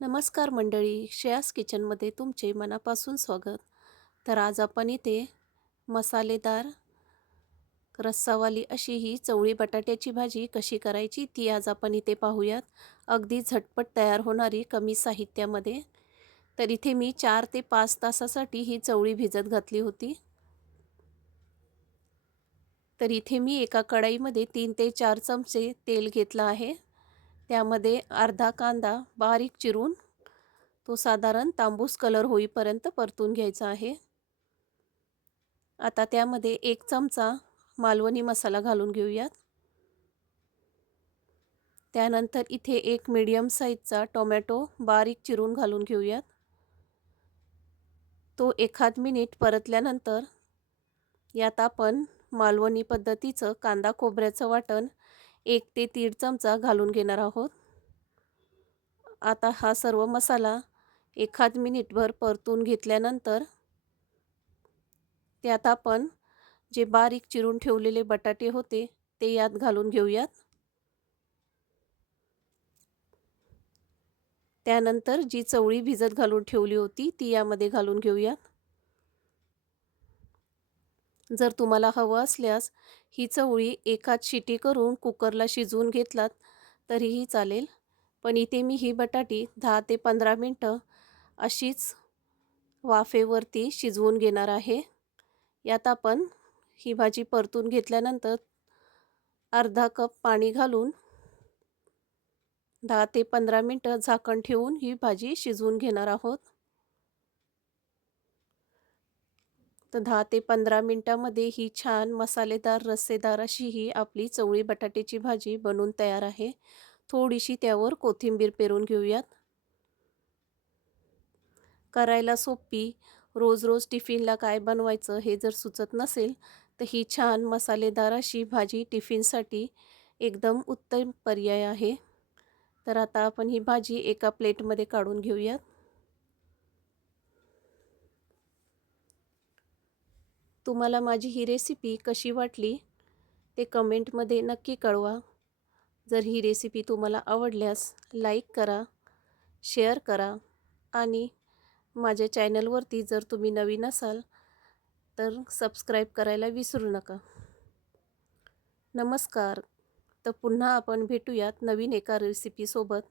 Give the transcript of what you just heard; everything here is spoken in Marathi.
नमस्कार मंडळी, श्रेयास किचनमध्ये तुमचे मनापासून स्वागत. तर आज आपण इथे मसालेदार रस्सावाली अशी ही चवळी बटाट्याची भाजी कशी करायची ती आज आपण इथे पाहूयात. अगदी झटपट तयार होणारी कमी साहित्यामध्ये. तर इथे मी 4 ते 5 तासासाठी ही चवळी भिजत घातली होती. तर इथे मी एका कढईमध्ये 3 ते 4 चमचे तेल घेतलं आहे. त्यामध्ये अर्धा कांदा बारीक चिरून तो साधारण तांबूस कलर होईपर्यंत परतून घ्यायचा आहे. आता त्यामध्ये 1 चमचा मालवणी मसाला घालून घेऊयात. त्यानंतर इथे एक मीडियम साईजचा टोमॅटो बारीक चिरून घालून घेऊयात. तो एखाद मिनिट परतल्यानंतर यात आपण मालवणी पद्धतीचं कांदा खोबऱ्याचं वाटण 1 ते 1.5 चमचा घालून घेणार आहोत. आता हा सर्व मसाला एखाद मिनिटभर परतून घेतल्यानंतर त्यात आपण जे बारीक चिरून ठेवलेले बटाटे होते ते यात घालून घेऊयात. त्यानंतर जी चवळी भिजत घालून ठेवली होती ती यामध्ये घालून घेऊयात. जर तुम्हाला हवं असल्यास ही चवळी एकाच शिटी करून कुकरला शिजवून घेतलात तरीही चालेल. पण इथे मी ही बटाटी 10 ते 15 मिनटं अशीच वाफेवरती शिजवून घेणार आहे. यात आपण ही भाजी परतून घेतल्यानंतर अर्धा कप पाणी घालून 10 ते 15 मिनटं झाकण ठेवून ही भाजी शिजवून घेणार आहोत. तर 10 ते 15 मिनटामध्ये ही छान मसालेदार रस्सेदार अशी ही आपली चवळी बटाट्याची भाजी बनून तयार आहे. थोडीशी त्यावर कोथिंबीर पेरून घेऊयात. करायला सोपी, रोज रोज टिफिनला काय बनवायचं हे जर सुचत नसेल तर ही छान मसालेदार अशी भाजी टिफिनसाठी एकदम उत्तम पर्याय आहे. तर आता आपण ही भाजी एका प्लेटमध्ये काढून घेऊयात. तुम्हाला माझी ही रेसिपी कशी वाटली ते कमेंटमध्ये नक्की कळवा. जर ही रेसिपी तुम्हाला आवडल्यास लाईक करा, शेअर करा आणि माझ्या चॅनलवरती जर तुम्ही नवीन असाल तर सबस्क्राईब करायला विसरू नका. नमस्कार. तर पुन्हा आपण भेटूयात नवीन एका रेसिपीसोबत.